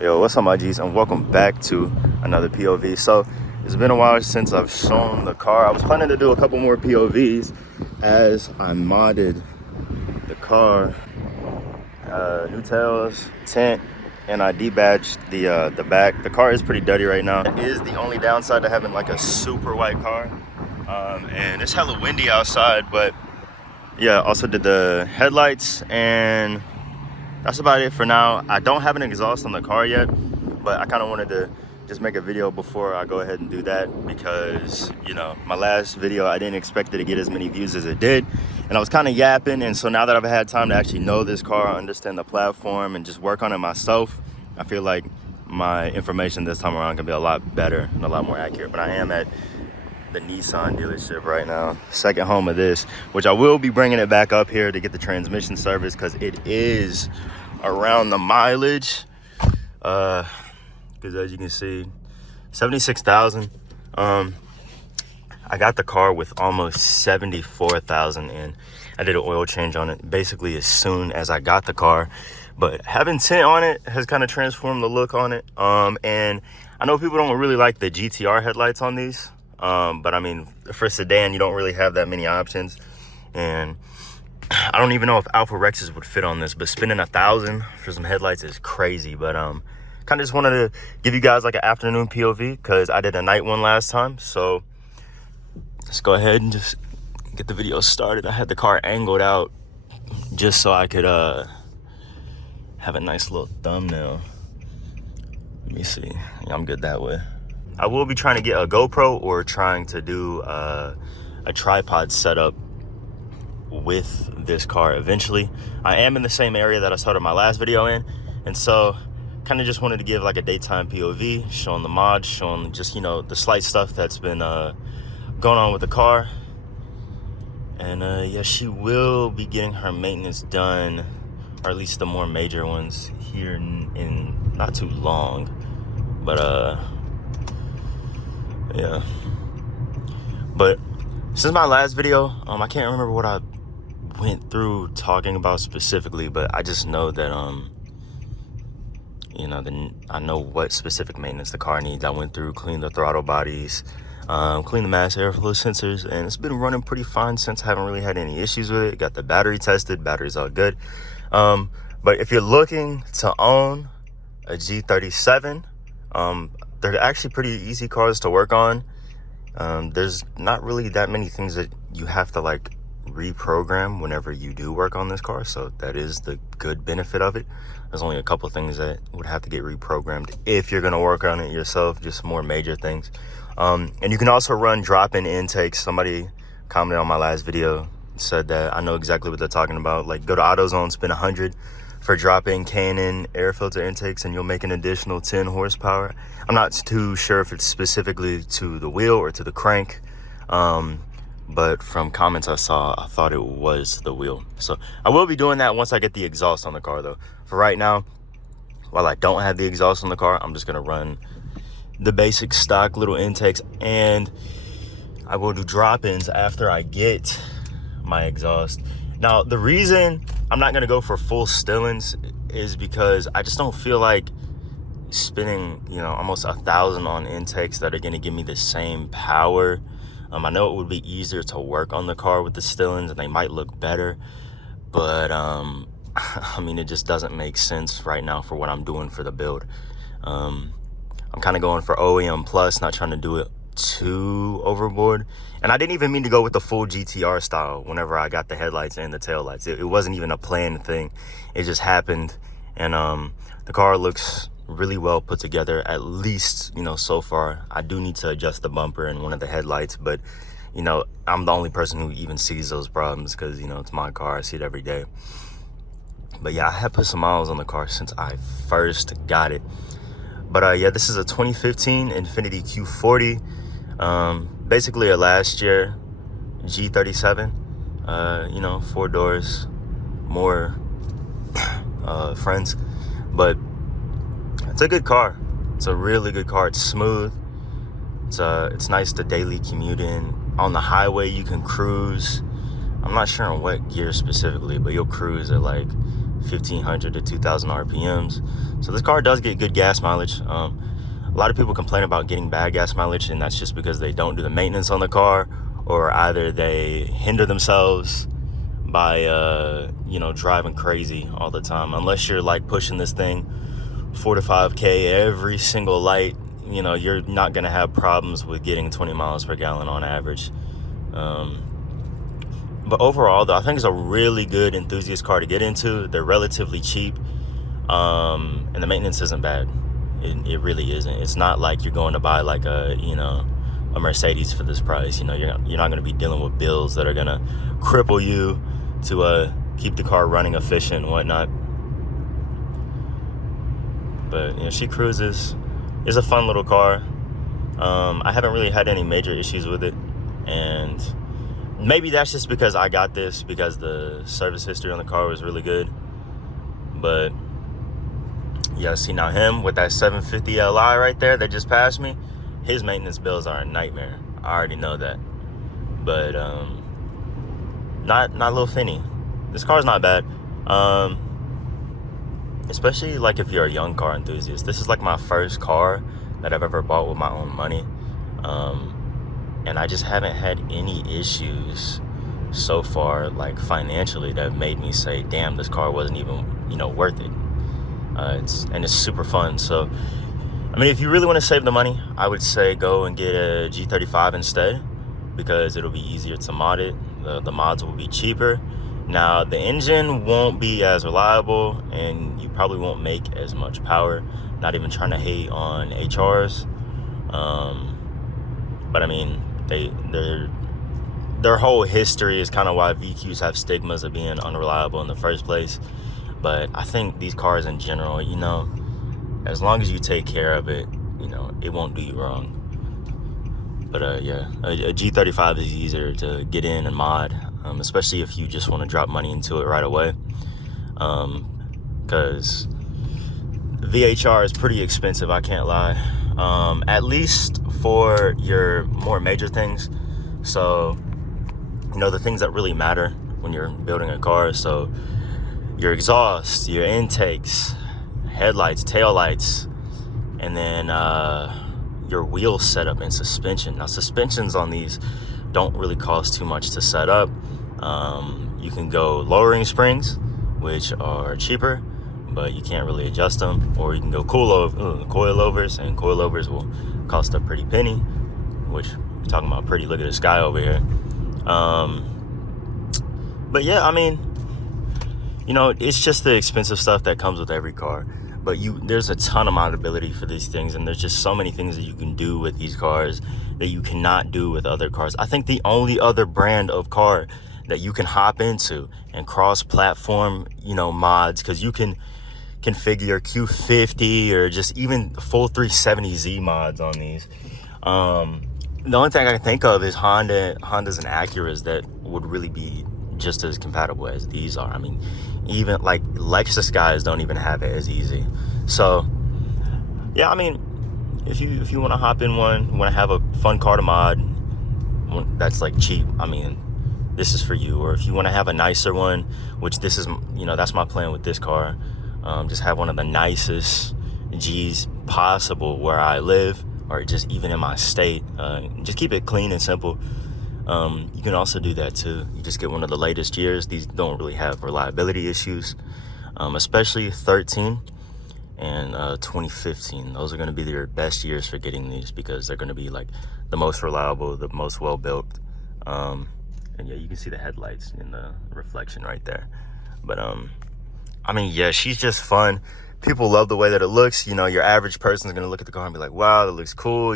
Yo, what's up, my G's, and welcome back to another POV. So it's been a while since I've shown the car. I was planning to do a couple more POVs as I modded the car, new tails, tint, and I debadged the back. The car is pretty dirty right now. It is the only downside to having like a super white car, and it's hella windy outside. But yeah, also did the headlights, and that's about it for now. I don't have an exhaust on the car yet, but I kind of wanted to just make a video before I go ahead and do that, because you know, my last video, I didn't expect it to get as many views as it did, and I was kind of yapping. And so now that I've had time to actually know this car, understand the platform, and just work on it myself, I feel like my information this time around can be a lot better and a lot more accurate. But I am at the Nissan dealership right now, second home of this, which I will be bringing it back up here to get the transmission service, because it is around the mileage, because as you can see, 76,000. I got the car with almost 74,000 in. I did an oil change on it basically as soon as I got the car, but having tint on it has kind of transformed the look on it. And I know people don't really like the GTR headlights on these, but I mean, for a sedan, you don't really have that many options. And I don't even know if Alpha Rexes would fit on this, but spending $1,000 for some headlights is crazy. But kind of just wanted to give you guys like an afternoon POV, because I did a night one last time. So let's go ahead and just get the video started. I had the car angled out just so I could have a nice little thumbnail. Let me see. Yeah, I'm good that way. I will be trying to get a GoPro, or trying to do a tripod setup with this car eventually. I am in the same area that I started my last video in, and so kind of just wanted to give like a daytime POV, showing the mods, showing just, you know, the slight stuff that's been going on with the car. And yeah, she will be getting her maintenance done, or at least the more major ones, here in not too long. But yeah, but since my last video, I can't remember what I went through talking about specifically, but I just know that you know, I know what specific maintenance the car needs. I went through, cleaned the throttle bodies, cleaned the mass airflow sensors, and it's been running pretty fine since. I haven't really had any issues with it. Got the battery tested, battery's all good. But if you're looking to own a G37, they're actually pretty easy cars to work on. There's not really that many things that you have to like reprogram whenever you do work on this car, so that is the good benefit of it. There's only a couple things that would have to get reprogrammed if you're going to work on it yourself, just more major things. And you can also run drop-in intakes. Somebody commented on my last video, said that I know exactly what they're talking about. Like, go to AutoZone, spend $100 for drop-in K&N air filter intakes, and you'll make an additional 10 horsepower. I'm not too sure if it's specifically to the wheel or to the crank, but from comments I saw, I thought it was the wheel. So I will be doing that once I get the exhaust on the car, though. For right now, while I don't have the exhaust on the car, I'm just gonna run the basic stock little intakes, and I will do drop-ins after I get my exhaust. Now, the reason I'm not gonna go for full still-ins is because I just don't feel like spending, you know, almost $1,000 on intakes that are gonna give me the same power. I know it would be easier to work on the car with the still-ins, and they might look better, but I mean, it just doesn't make sense right now for what I'm doing for the build. I'm kind of going for OEM plus, not trying to do it too overboard. And I didn't even mean to go with the full GTR style whenever I got the headlights and the taillights. It wasn't even a planned thing. It just happened, and the car looks really well put together, at least, you know, so far. I do need to adjust the bumper and one of the headlights, but you know, I'm the only person who even sees those problems, because, you know, it's my car. I see it every day. But yeah, I have put some miles on the car since I first got it. But yeah, this is a 2015 Infiniti Q40, basically a last year G37. You know, 4 doors, more friends, but it's a good car. It's a really good car. It's smooth. It's nice to daily commute in. On the highway, you can cruise. I'm not sure on what gear specifically, but you'll cruise at like 1,500 to 2,000 RPMs. So this car does get good gas mileage. A lot of people complain about getting bad gas mileage, and that's just because they don't do the maintenance on the car, or either they hinder themselves by driving crazy all the time. Unless you're like pushing this thing 4 to 5K every single light, you're not gonna have problems with getting 20 miles per gallon on average. But overall, though, I think it's a really good enthusiast car to get into. They're relatively cheap, and the maintenance isn't bad. It really isn't. It's not like you're going to buy like a Mercedes for this price. You're not going to be dealing with bills that are going to cripple you to keep the car running efficient and whatnot. But she cruises. It's a fun little car. I haven't really had any major issues with it, and maybe that's just because I got this because the service history on the car was really good. But yeah, see, now him with that 750 Li right there that just passed me, his maintenance bills are a nightmare. I already know that. But not Lil Finny. This car's not bad. Especially like if you're a young car enthusiast. This is like my first car that I've ever bought with my own money. And I just haven't had any issues so far, like financially, that made me say, damn, this car wasn't even, worth it. It's super fun. So, I mean, if you really want to save the money, I would say go and get a G35 instead, because it'll be easier to mod it. The mods will be cheaper. Now, the engine won't be as reliable, and you probably won't make as much power. Not even trying to hate on HRs. But I mean, their whole history is kind of why VQs have stigmas of being unreliable in the first place. But I think these cars in general, as long as you take care of it, it won't do you wrong. But yeah, a G35 is easier to get in and mod, especially if you just want to drop money into it right away. Because VHR is pretty expensive, I can't lie. At least for your more major things. So, the things that really matter when you're building a car. So your exhaust, your intakes, headlights, taillights, and then your wheel setup and suspension. Now, suspensions on these don't really cost too much to set up. You can go lowering springs, which are cheaper, but you can't really adjust them. Or you can go coilovers, and coilovers will cost a pretty penny, which we're talking about pretty. Look at this guy over here. But yeah, I mean, it's just the expensive stuff that comes with every car. But there's a ton of moddability for these things, and there's just so many things that you can do with these cars that you cannot do with other cars. I think the only other brand of car that you can hop into and cross-platform, mods, because you can configure your Q40 or just even full 370Z mods on these. The only thing I can think of is Hondas and Acuras that would really be just as compatible as these are. I mean, even like Lexus guys don't even have it as easy. So yeah, I mean, if you want to hop in one, want to have a fun car to mod that's like cheap, I mean, this is for you. Or if you want to have a nicer one, which this is, that's my plan with this car. Just have one of the nicest G's possible where I live, or just even in my state. Just keep it clean and simple. You can also do that too. You just get one of the latest years. These don't really have reliability issues, especially 13 and 2015. Those are going to be your best years for getting these, because they're going to be like the most reliable, the most well built. And yeah, you can see the headlights in the reflection right there. But I mean, yeah, she's just fun. People love the way that it looks. Your average person's going to look at the car and be like, wow, that looks cool,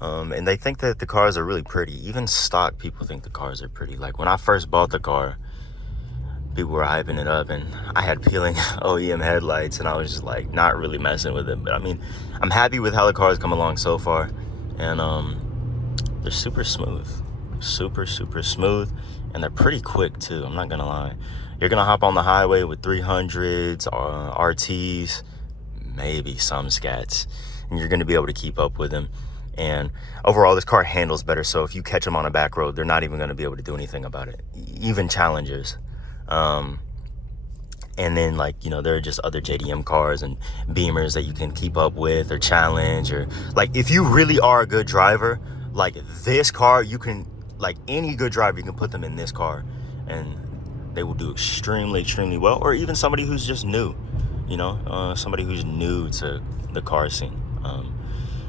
and they think that the cars are really pretty. Even stock people think the cars are pretty. Like when I first bought the car, people were hyping it up, and I had peeling OEM headlights, and I was just like not really messing with it. But I mean, I'm happy with how the car's come along so far, and they're super smooth, super smooth, and they're pretty quick too. I'm not gonna lie. You're gonna hop on the highway with 300s, RTs, maybe some scats, and you're gonna be able to keep up with them. And overall, this car handles better. So if you catch them on a back road, they're not even going to be able to do anything about it. Even Challengers. And then, like, you know, there are just other JDM cars and Beamers that you can keep up with or challenge, or like, if you really are a good driver, like this car, you can, like any good driver, you can put them in this car and they will do extremely well. Or even somebody who's just new, you know, somebody who's new to the car scene,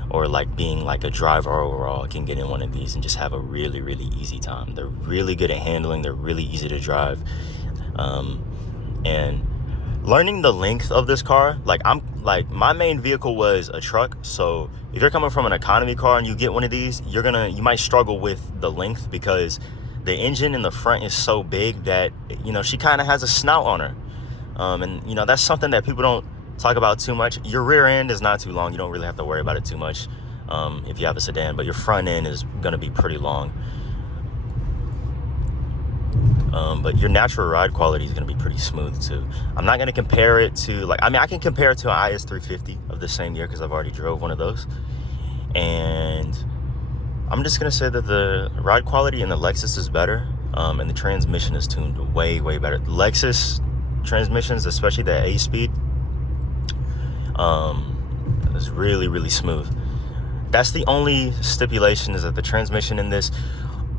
or like being like a driver overall, can get in one of these and just have a really easy time. They're really good at handling, they're really easy to drive. And learning the length of this car, like my main vehicle was a truck, so if you're coming from an economy car and you get one of these, you might struggle with the length, because the engine in the front is so big that, you know, she kind of has a snout on her, and you know, that's something that people don't talk about too much. Your rear end is not too long, you don't really have to worry about it too much if you have a sedan, but your front end is going to be pretty long. But your natural ride quality is going to be pretty smooth too. I'm not going to compare it to, like, I mean, I can compare it to an IS350 of the same year because I've already drove one of those. And I'm just going to say that the ride quality in the Lexus is better, and the transmission is tuned way better. The Lexus transmissions, especially the 8-speed, is really smooth. That's the only stipulation, is that the transmission in this,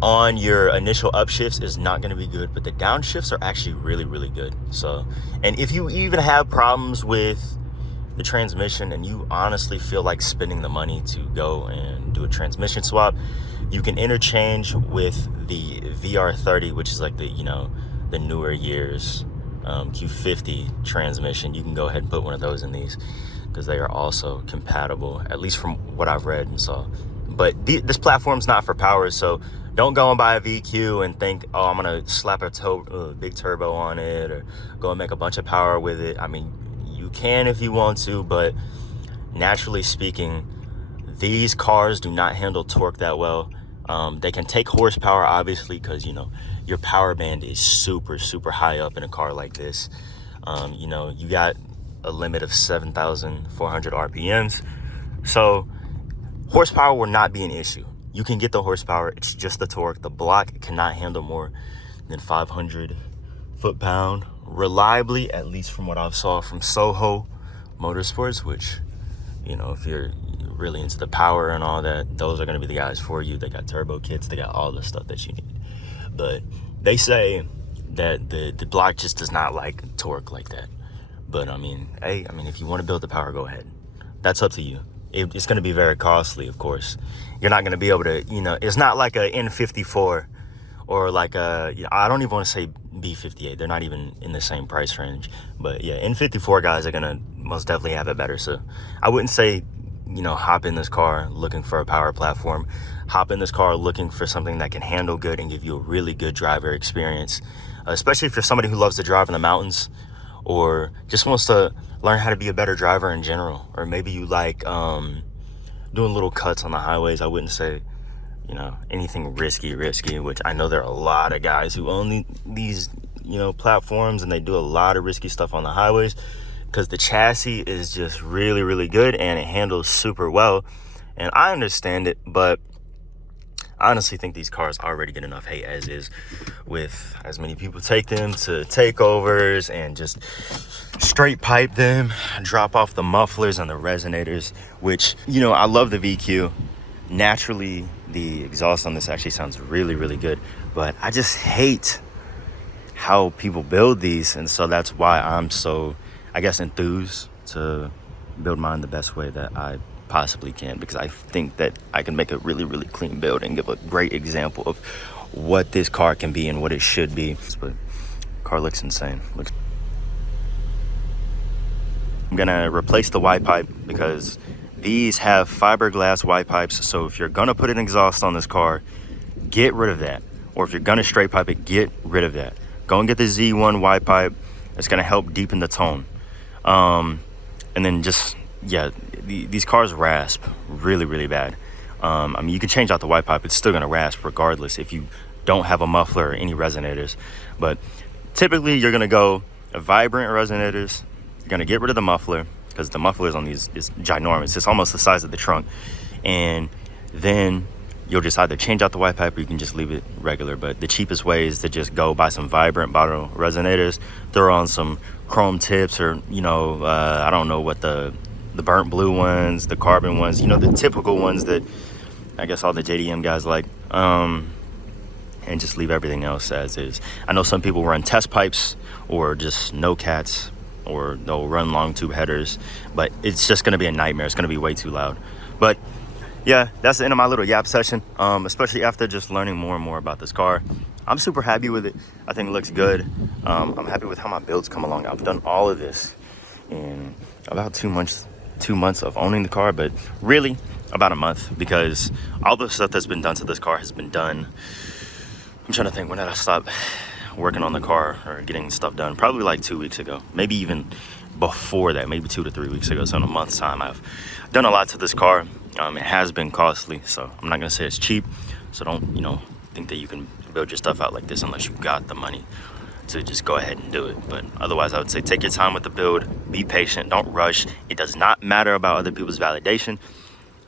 on your initial upshifts, is not going to be good, but the downshifts are actually really good. So, and if you even have problems with the transmission and you honestly feel like spending the money to go and do a transmission swap, you can interchange with the VR30, which is like the, you know, the newer years Q40 transmission. You can go ahead and put one of those in these, because they are also compatible, at least from what I've read and saw. But this platform's not for power, so don't go and buy a VQ and think, oh, I'm gonna slap a big turbo on it or go and make a bunch of power with it. I mean, you can if you want to, but naturally speaking, these cars do not handle torque that well. They can take horsepower, obviously, because, you know, your power band is super high up in a car like this. You know, you got a limit of 7,400 RPMs. So horsepower will not be an issue. You can get the horsepower, it's just the torque. The block cannot handle more than 500 foot-pound reliably, at least from what I've saw from Soho Motorsports, which, you know, if you're really into the power and all that, those are going to be the guys for you. They got turbo kits, they got all the stuff that you need. But they say that the block just does not like torque like that. But I mean, hey, I mean, if you want to build the power, go ahead. That's up to you. It's going to be very costly, of course. You're not going to be able to, you know, it's not like a N54 or like a, you know, I don't even want to say B58. They're not even in the same price range. But yeah, N54 guys are going to most definitely have it better. So I wouldn't say, you know, hop in this car looking for a power platform. Hop in this car looking for something that can handle good and give you a really good driver experience, especially if you're somebody who loves to drive in the mountains, or just wants to learn how to be a better driver in general. Or maybe you like doing little cuts on the highways. I wouldn't say, you know, anything risky, which I know there are a lot of guys who own these, you know, platforms, and they do a lot of risky stuff on the highways because the chassis is just really good and it handles super well. And I understand it, but I honestly think these cars already get enough hate as is, with as many people take them to takeovers and just straight pipe them, drop off the mufflers and the resonators, which, you know, I love the VQ. Naturally, the exhaust on this actually sounds really good, but I just hate how people build these. And so that's why I'm so, I guess, enthused to build mine the best way that I possibly can, because I think that I can make a really clean build and give a great example of what this car can be and what it should be. But car looks insane. I'm gonna replace the Y pipe because these have fiberglass Y pipes. So if you're gonna put an exhaust on this car, get rid of that. Or if you're gonna straight pipe it, get rid of that. Go and get the Z1 Y pipe. It's gonna help deepen the tone. And then just, yeah, these cars rasp really bad. I mean, you can change out the Y pipe, it's still gonna rasp regardless if you don't have a muffler or any resonators. But typically you're gonna go vibrant resonators. You're gonna get rid of the muffler, because the mufflers on these is ginormous. It's almost the size of the trunk. And then you'll just either change out the white pipe or you can just leave it regular. But the cheapest way is to just go buy some vibrant bottle resonators, throw on some chrome tips, or I don't know what the burnt blue ones, the carbon ones, the typical ones that I guess all the JDM guys like, and just leave everything else as is. I know some people run test pipes or just no cats, or they'll run long tube headers, but it's just going to be a nightmare. It's going to be way too loud. But yeah, that's the end of my little yap session, especially after just learning more and more about this car. I'm super happy with it. I think it looks good. I'm happy with how my builds come along. I've done all of this in about 2 months of owning the car, but really about a month, because all the stuff that's been done to this car has been done. I'm trying to think, when did I stop working on the car or getting stuff done? Probably like 2 weeks ago, maybe even before that, maybe 2 to 3 weeks ago. So in a month's time, I've done a lot to this car. It has been costly, so I'm not gonna say it's cheap. So don't think that you can build your stuff out like this unless you got the money to just go ahead and do it. But otherwise, I would say take your time with the build, be patient, don't rush. It does not matter about other people's validation.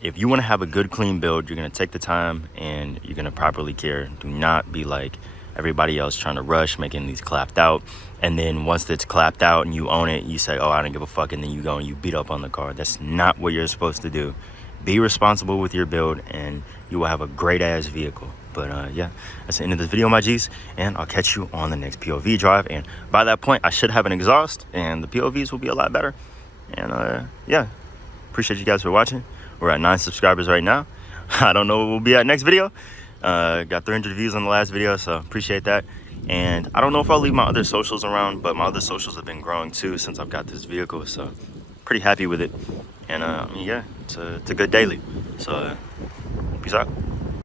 If you want to have a good, clean build, you're going to take the time and you're going to properly care. Do not be like everybody else trying to rush, making these clapped out. And then once it's clapped out and you own it, you say, oh, I don't give a fuck. And then you go and you beat up on the car. That's not what you're supposed to do. Be responsible with your build and you will have a great ass vehicle. But yeah, that's the end of this video, my G's. And I'll catch you on the next POV drive. And by that point, I should have an exhaust and the POVs will be a lot better. And yeah, appreciate you guys for watching. We're at 9 subscribers right now. I don't know what we'll be at next video. Got 300 views on the last video, so appreciate that. And I don't know if I'll leave my other socials around, but my other socials have been growing too since I've got this vehicle, so pretty happy with it. And yeah, it's a good daily. So peace out.